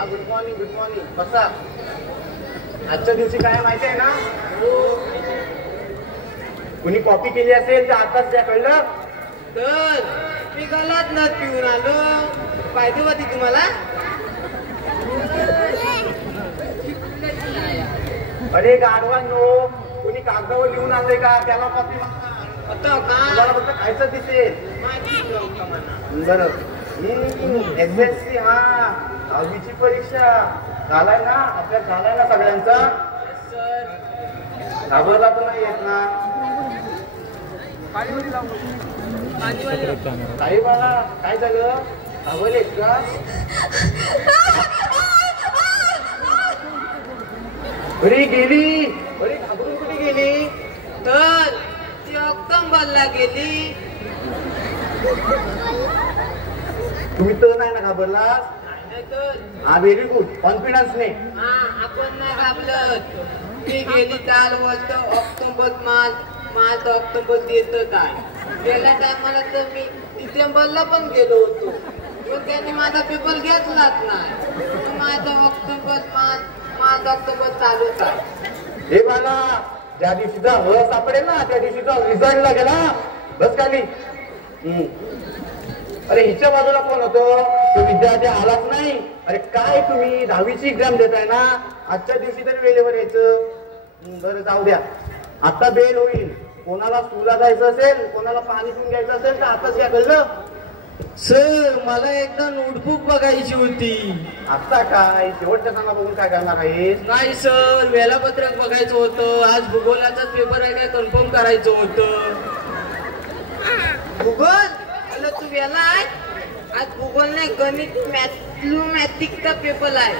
Good morning बसा. आजच्या दिवशी काय माहिती आहे ना, कुणी कॉपी केली असेल तर आताच द्या, कळलं? तर मी गलात न पिऊन आलो. पाहिजे होती तुम्हाला? अरे गाढवांनो, कुणी कागदावर लिहून आणलंय का? त्याला कॉपी होतं का? तुम्हाला फक्त खायचं दिसेल. बरं. SSC, हा 10वीची परीक्षा झालाय ना, अभ्यास झालाय ना सगळ्यांचा? घाबरला तर नाही येत ना? काही बाळा, काय झालं? घाबरलेत का? अरे गेली. अरे घाबरून कुठे गेली? तर ती ऑक्टोबरला गेली. तुम्ही तर नाही ना घाबरला? हा, व्हेरी गुड. कॉन्फिडन्सने. हा, आपण नाही घाबरत. ती गेली चाल बोलतो ऑक्टोबर माल तर ऑक्टोबर देतच आहे. गेल्या टायमाला तर मी डिसेंबरला पण गेलो होतो, पण त्यांनी माझा पेपर घेतलाच नाही. माझा ऑक्टोबर चालूच आहे. हे मला ज्या दिवशीचा हळ सापडेल ना, त्या दिवशीचा रिझल्टला गेला. बस खाली. अरे हिच्या बाजूला कोण होतं? तो विद्यार्थी आलाच नाही. अरे काय तुम्ही 10वीची एक्झाम देताय ना, आजच्या दिवशी तरी वेळेवर यायचं. बरं जाऊ द्या, आता बेल होईल. कोणाला स्कूलला जायचं असेल, कोणाला पाणी पिऊन घ्यायचं असेल तर आताच घ्या, कळलं? सर, मला एकदा नोटबुक बघायची होती. आता काय शेवटच्या ताना बघून काय करणार आहे? नाही सर, वेळापत्रक बघायचं होतं. आज भूगोलाचाच पेपर आहे काय कन्फर्म करायचं होतं. भूगोल? अरे तू वेळा आहे? आज भूगोल नाही, गणित मॅथमॅटिक्सचा पेपर आहे.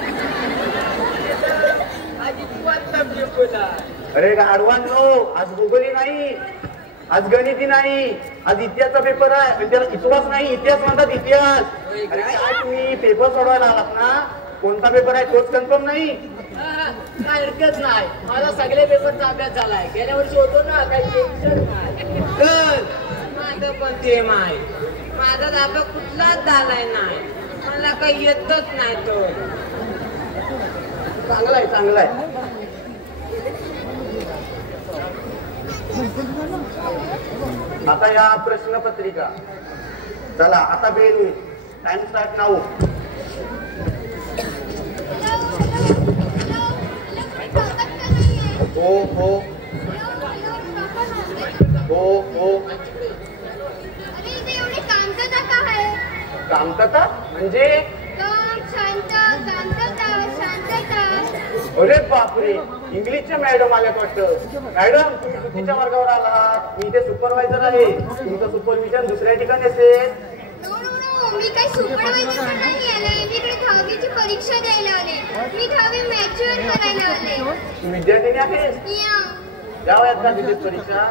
आज इतिहासचा पेपर आहे. अरे गाढवांनो, आज भूगोली नाही, आज गणिती नाही, आज इतिहासचा पेपर आहे. इतिहास नाही, इतिहास म्हणतात, इतिहास. अरे काय तुम्ही पेपर सोडवायला आलात ना? कोणता पेपर आहे तोच कन्फर्म नाही? काय हरकत नाही, माझा सगळे पेपरचा अभ्यास झालाय. गेल्या वर्षी होतो ना, काही टेन्शन नाही. तर माझं पण सेम आहे. माझा अभ्यास कुठलाच झालाय नाही, मला काही येतच नाही. तो चांगलाय चांगलाय. आता या प्रश्नपत्रिका. चला आता बेल होईल. Time start now. हो हो हो हो. शांतता म्हणजे? अरे बापरे, इंग्लिशच्या मॅडम आल्यात वाटतं. मॅडम, तुम्ही चुकीच्या वर्गावर आलात. मी इथे सुपरवायझर आहे. तुमचं सुपरविजन दुसऱ्या ठिकाणी असेल. मी काही सुपरवायझर नाही आले, मी इकडे 10वीची परीक्षा द्यायला आले. मी 10वी मॅच्युअर करायला आले. तू विद्यार्थिनी आहेस? द्याव्यात का तिथे परीक्षा?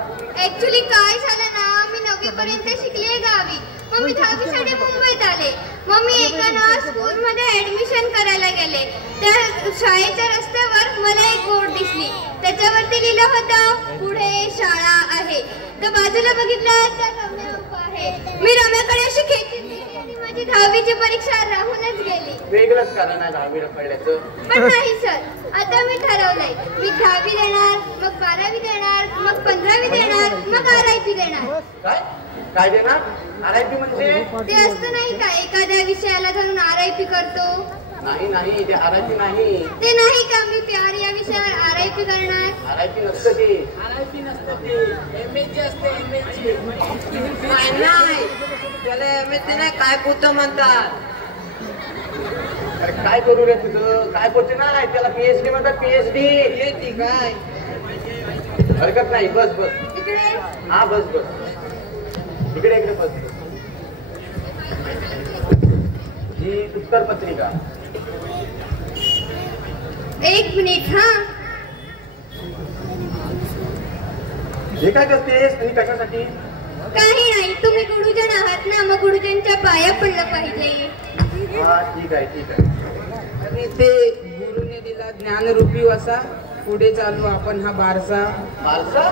ऍक्च्युली काय झालं ना, मी 9वी पर्यंत शिकले गावी. मग मी 10वीसाठी मुंबईत आले. मग मी एका स्कूलमध्ये ऍडमिशन करायला गेले. त्या शाळेच्या रस्त्यावर मला एक बोर्ड दिसली. त्याच्यावरती लिहिलं होतं पुढे शाळा आहे. तर बाजूला बघितलं तर रम्या उभा आहे. मी रम्याकडे अशी खेचून गेली आणि माझी 10वीची परीक्षा राहूनच गेली. वेगळंच कारण आहे 10वी रखडल्याचं. पण नाही सर, आता मी ठरवलंय. मी 10वी देणार, मग 12वी देणार, मग 15वी देणार, मग RIP देणार. काय काय देणार? RIP म्हणजे? ते असतं नाही का, एखाद्या विषयाला धरून RIP करतो. नाही नाही, ते RIP नाही. ते नाही का, मी प्यार या विषयावर RIP करणार. RIP नसतं ते. RIP नसतं ते, MSG असते. MSG नाही, त्याला MSG नाही, काय कुठं म्हणतात. अरे काय करू रे तुझं काय करते नाही त्याला पीएचडी म्हणतात पीएचडी येते काय हरकत नाही बस बस इकडे हा बस बस इकडे बस ही उत्तर पत्रिका एक मिनिट हा हे काय करतेस आणि कशासाठी काही नाही तुम्ही गुरुजन आहात ना मग गुरुजनच्या पाया पडलं पाहिजे हा ठीक आहे आणि ते गुरुने दिला ज्ञानरूपी वसा पुढे चालू आपण हा बारसा वारसा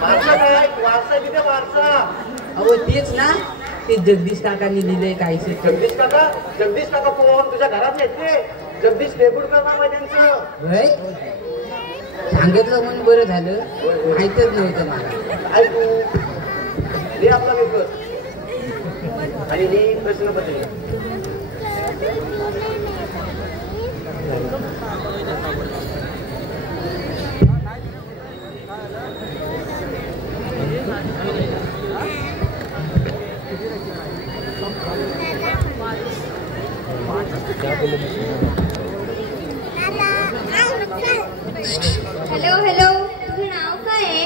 वारसा काय वारसा तिथे वारसा अहो तेच ना ते जगदीश काकांनी लिहिलंय काहीसे जगदीश काका कोण तुझ्या घरात येते जगदीश देगुडकर नाव आहे त्यांचं होय सांगितलं म्हणून बरं झालं माहीतच नव्हतं मला काय तू हे आपला पेपर आणि ही प्रश्नपत्रिका हॅलो हॅलो तुझं नाव काय आहे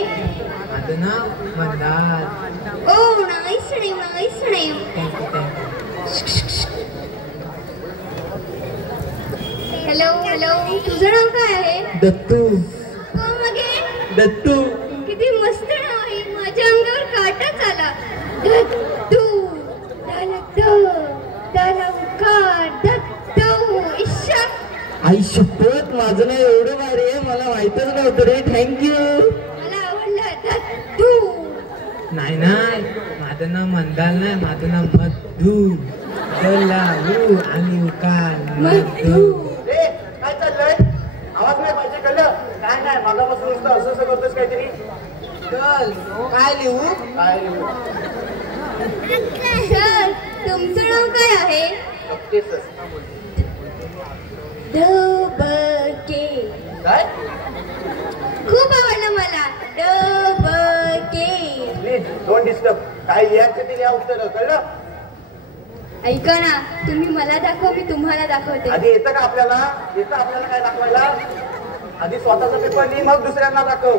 माझं नाव Mandar oh nice name hello hello तुझं नाव काय आहे दत्तू कोण मगे दत्तू किती मस्त नाव आहे माझ्या अंगावर काटाच आला दत्तू त्याला उकार दत्तू इश्शा आई शपथ माझं नाव एवढं भारी आहे मला माहितच नव्हतं रे थँक्यू मला आवडलं दत्तू नाही माझं नाव मंदार नाही माझं नाव मधू दलालू आणि उकार मधू ए काय चाललंय आवाज नाही पाहिजे कळलं काय नाही मागापासून नुसतं असं करतोस काहीतरी चल काय लिहू काय लिहू? सर तुमचं नाव काय आहे नक्कीच. डबके काय खूप आवडलं मला डबके प्लीज डोंट डिस्टर्ब काय लिहायचं ते लिहा उत्तर कळलं ऐका ना तुम्ही मला दाखव मी तुम्हाला दाखवते आधी येतं आपल्याला काय दाखवायला आधी स्वतःचा पेपर लिही मग दुसऱ्यांना दाखव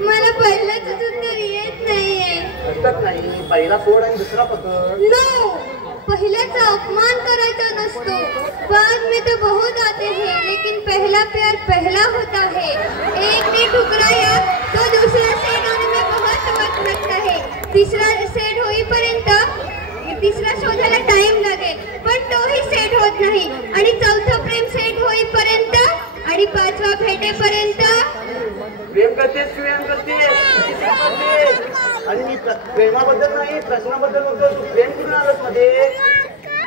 मला पहिल्याच उत्तर येत नाहीये हरकत नाही पहिला सोड आणि दुसरा पकड नो पहिल्याचा अपमान करायचा नसतो बाद में तो बहुत आते हैं लेकिन पहला प्यार पहला होता है एक ने ठुकराया तो दूसरा सेट होने में बहुत वक्त लगता है तीसरा सेट होईपर्यंत तिसरा शोधायला टाइम लागेल पण तोही सेट होत नाही आणि चौथा प्रेम सेट होईपर्यंत आणि पाचवा भेटेपर्यंत प्रेम करतेस आणि मी प्रेमाबद्दल नाही प्रश्नाबद्दल बोलतो तू प्रेम करून आलंस मध्ये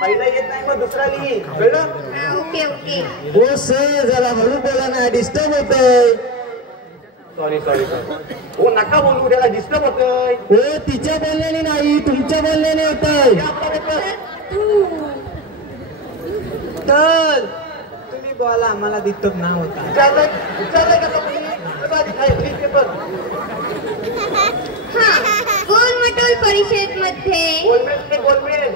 पहिला येत नाही मग दुसरा लिही कळलं ओके ओके हो सर जरा हळू बोला ना डिस्टर्ब होतंय सॉरी हो नका बोलू त्याला डिस्टर्ब होतंय हो तिच्या बोलण्याने नाही तुमच्या बोलण्याने होतंय आपला पेपर तर तुम्ही बोला मला डिस्टर्ब ना होता विचारलंय का तुम्ही पेपर हा गोलमटोल परिषद मध्ये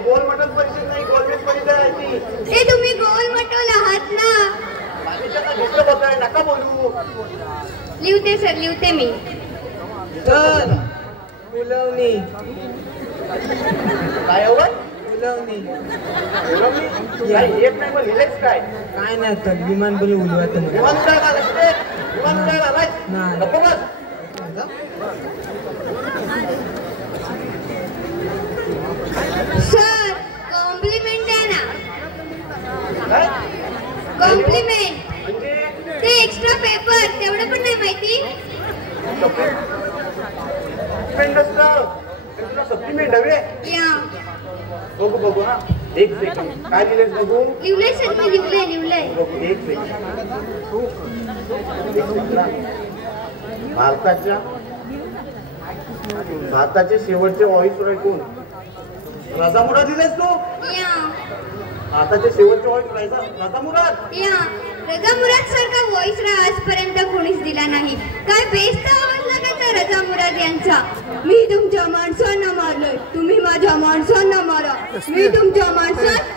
गोलमटोल परिषद नाही गोलमेज परिषद आहे ती ते तुम्ही गोलमटोल आहात ना डिस्टर्ब होतंय नका बोलू लिवते सर लिवते मी तर फुलवणी काय हवं फुलवणी येत नाही मग लिहिलेच काय काय नाही तर विमान बोलू उलवत विमान काय घालाय नाही. गप्प बस. सर कॉम्प्लिमेंट आहे ना काय कॉम्प्लिमेंट म्हणजे ते एक्स्ट्रा पेपर तेवढं पण नाही माहिती सप्लिमेंट असतं सप्लिमेंट हवे या बघू हा एक सेकंड काय लिहिलेस बघू लिवलंय सर मी लिवलंय बघू एक सेकंड भारताचे शेवटचे व्हॉइस रॉय कोण राजा मुराद लिहिलेस तू या भारताचे शेवटचे व्हॉइस राजा मुराद या रजा मुराद सारखा व्हॉइस आजपर्यंत कोणीच दिला नाही काय बेस्ट आवाज लागायचा ना रजा मुराद यांचा. मी तुमच्या माणसांना मारलंय, तुम्ही माझ्या माणसांना मारा. मी तुमच्या माणसांना.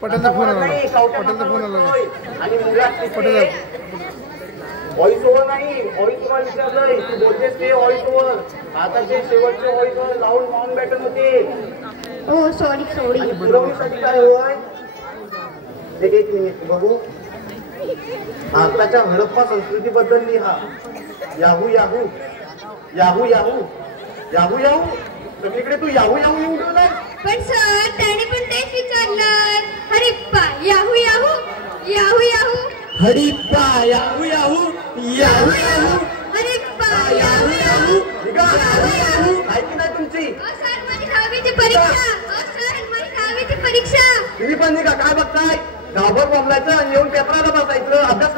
पटेलचा फोन आला. नाही, कवट्या पटेलचा फोन आला. मारतोय. आणि मुलात पटेल व्हॉइस ओव्हर नाही, व्हॉइस ओव्हर विचारलंय. तू बोलतेस ते व्हॉइस ओव्हर. आता जे शेवटचे व्हॉइस ओव्हर लावून माउंट बॅटन होते. ओ सॉरी सॉरी. आणि पुरवणीसाठी काय होय? एक मिनिट बघू. भारताच्या हडप्पा संस्कृतीबद्दल लिहा. Yahoo yahoo yahoo yahoo yahoo Yahoo. सगळीकडे तू याहू याहू येऊन ठेवलाय. पण सर त्याने पण तेच विचारलं. हरिप्पा याहू याहू याहू याहू. हरिप्पा याहू याहू याहू याहू. हरिप्पा याहू याहू याहू याहू. ऐकी नाही तुमची. सर माझी 10वीची परीक्षा. सर माझी 10वीची परीक्षा. तुम्ही पण नाही का काय बघताय? गावभर बोंबलायचं आणि येऊन पेपराला बसायचं. अभ्यास